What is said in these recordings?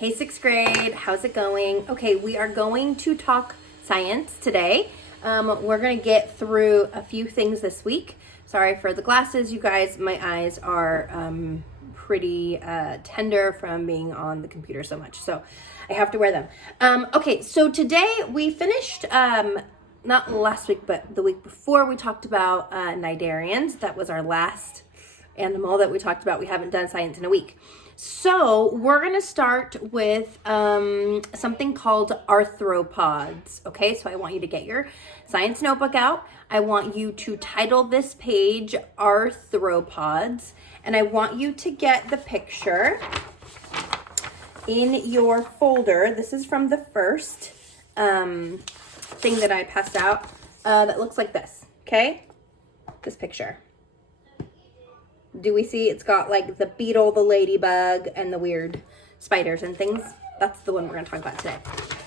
Hey, sixth grade, how's it going? Okay, we are going to talk science today. We're gonna get through a few things this week. Sorry for the glasses, you guys. My eyes are pretty tender from being on the computer so much, so I have to wear them. Okay, so today we finished, not last week, but the week before, we talked about cnidarians. That was our last animal that we talked about. We haven't done science in a week. So we're going to start with something called arthropods. Okay, so I want you to get your science notebook out. I want you to title this page Arthropods, and I want you to get the picture in your folder. This is from the first thing that I passed out that looks like this, okay? This picture. Do we see it's got like the beetle, the ladybug, and the weird spiders and things? That's the one we're going to talk about today.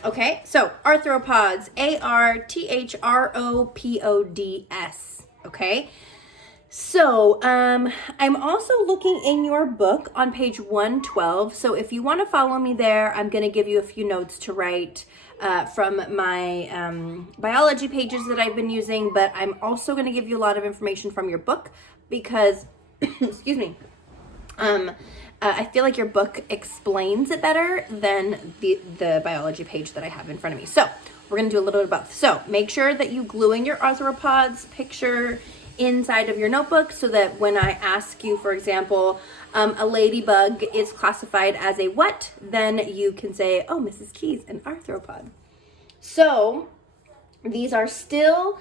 Okay, so arthropods, A-R-T-H-R-O-P-O-D-S, okay? So I'm also looking in your book on page 112. So if you want to follow me there, I'm going to give you a few notes to write from my biology pages that I've been using, but I'm also going to give you a lot of information from your book because excuse me. I feel like your book explains it better than the biology page that I have in front of me. So we're going to do a little bit of both. So make sure that you glue in your arthropods picture inside of your notebook so that when I ask you, for example, a ladybug is classified as a what, then you can say, oh, Mrs. Keys, an arthropod. So these are still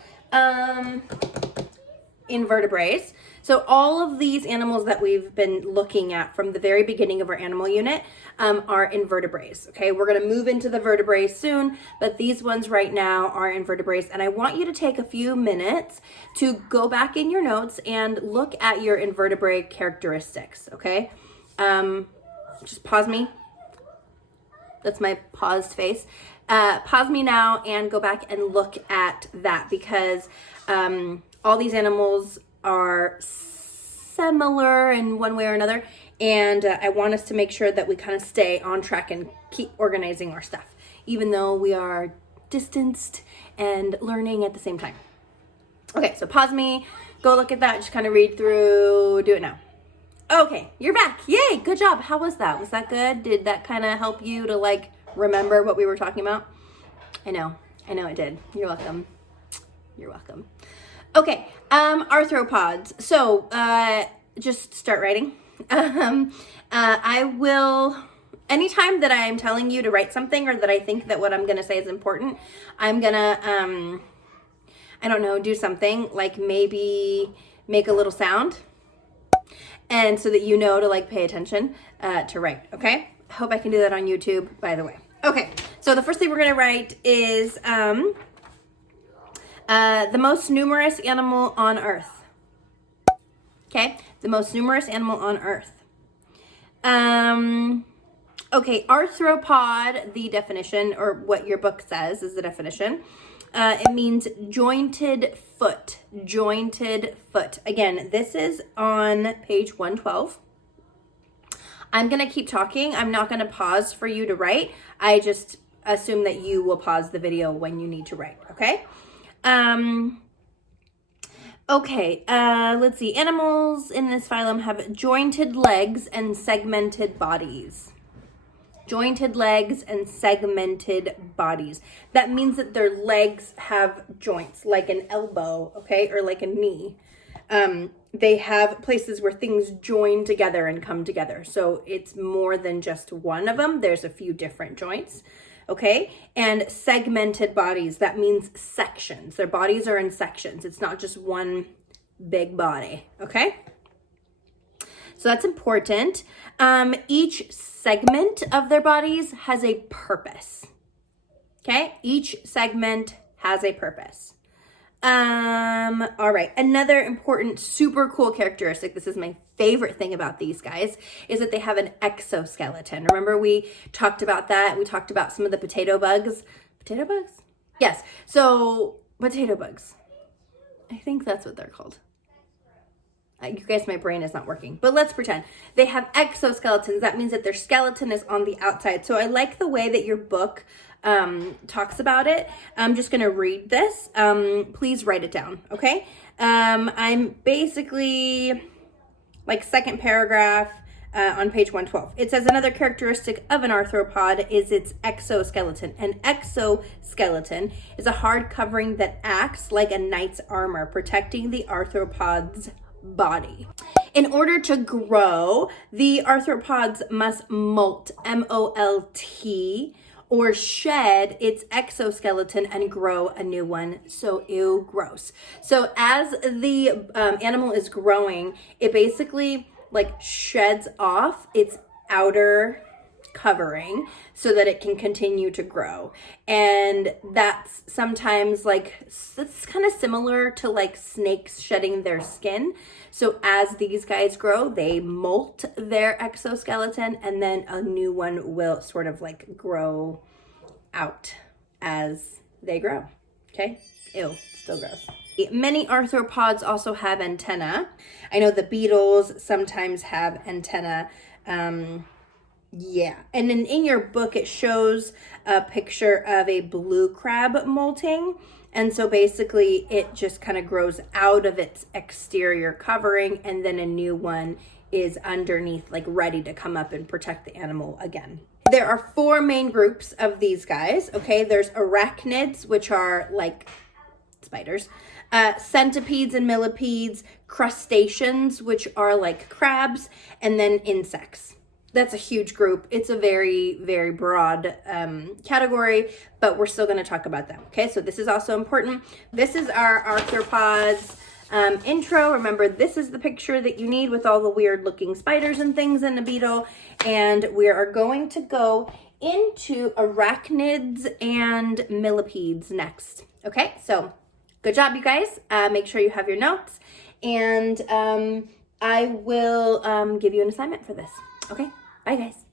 invertebrates. So all of these animals that we've been looking at from the very beginning of our animal unit are invertebrates, okay? We're gonna move into the vertebrates soon, but these ones right now are invertebrates. And I want you to take a few minutes to go back in your notes and look at your invertebrate characteristics, okay? Just pause me. That's my paused face. Pause me now and go back and look at that because all these animals are similar in one way or another, and I want us to make sure that we kind of stay on track and keep organizing our stuff, even though we are distanced and learning at the same time. Okay, so pause me, go look at that, just kind of read through, do it now. Okay, you're back. Yay, good job. How was that? Was that good? Did that kind of help you to like remember what we were talking about? I know it did. You're welcome. You're welcome. Okay, arthropods. So, just start writing. I will, anytime that I'm telling you to write something or that I think that what I'm going to say is important, I'm going to, I don't know, do something like maybe make a little sound. And so that you know to like pay attention, to write. Okay. I hope I can do that on YouTube, by the way. Okay. So the first thing we're going to write is, the most numerous animal on Earth. Okay, the most numerous animal on Earth. Okay, arthropod, the definition, or what your book says is the definition. It means jointed foot. Jointed foot. Again, this is on page 112. I'm going to keep talking. I'm not going to pause for you to write. I just assume that you will pause the video when you need to write, okay? Okay, let's see. Animals in this phylum have jointed legs and segmented bodies. Jointed legs and segmented bodies. That means that their legs have joints, like an elbow, okay, or like a knee. They have places where things join together and come together. So it's more than just one of them. There's a few different joints. Okay, and segmented bodies, that means sections. Their bodies are in sections. It's not just one big body, okay? So that's important. Each segment of their bodies has a purpose, okay? Each segment has a purpose. All right, another important, super cool characteristic, this is my favorite thing about these guys, is that they have an exoskeleton. Remember we talked about that? We talked about some of the potato bugs. Potato bugs? Yes, so potato bugs. I think that's what they're called. You guys, my brain is not working, but let's pretend. They have exoskeletons. That means that their skeleton is on the outside. So I like the way that your book talks about it. I'm just going to read this. Please write it down, okay? I'm basically like second paragraph on page 112. It says another characteristic of an arthropod is its exoskeleton. An exoskeleton is a hard covering that acts like a knight's armor, protecting the arthropod's body. In order to grow, the arthropods must molt, M-O-L-T, or shed its exoskeleton and grow a new one. So, ew, gross. So as the animal is growing, it basically like sheds off its outer covering so that it can continue to grow. And that's sometimes like, it's kind of similar to like snakes shedding their skin. So as these guys grow, they molt their exoskeleton and then a new one will sort of like grow out as they grow. Okay? Ew, still gross. Many arthropods also have antennae. I know the beetles sometimes have antennae. Yeah, and in your book, it shows a picture of a blue crab molting. And so basically it just kind of grows out of its exterior covering and then a new one is underneath, like ready to come up and protect the animal again. There are 4 main groups of these guys, okay? There's arachnids, which are like spiders, centipedes and millipedes, crustaceans, which are like crabs, and then insects. That's a huge group. It's a very, very broad category, but we're still going to talk about them. Okay, so this is also important. This is our arthropods intro. Remember, this is the picture that you need with all the weird looking spiders and things in a beetle. And we are going to go into arachnids and millipedes next. Okay, so good job, you guys. Make sure you have your notes. And I will give you an assignment for this. Okay, bye guys.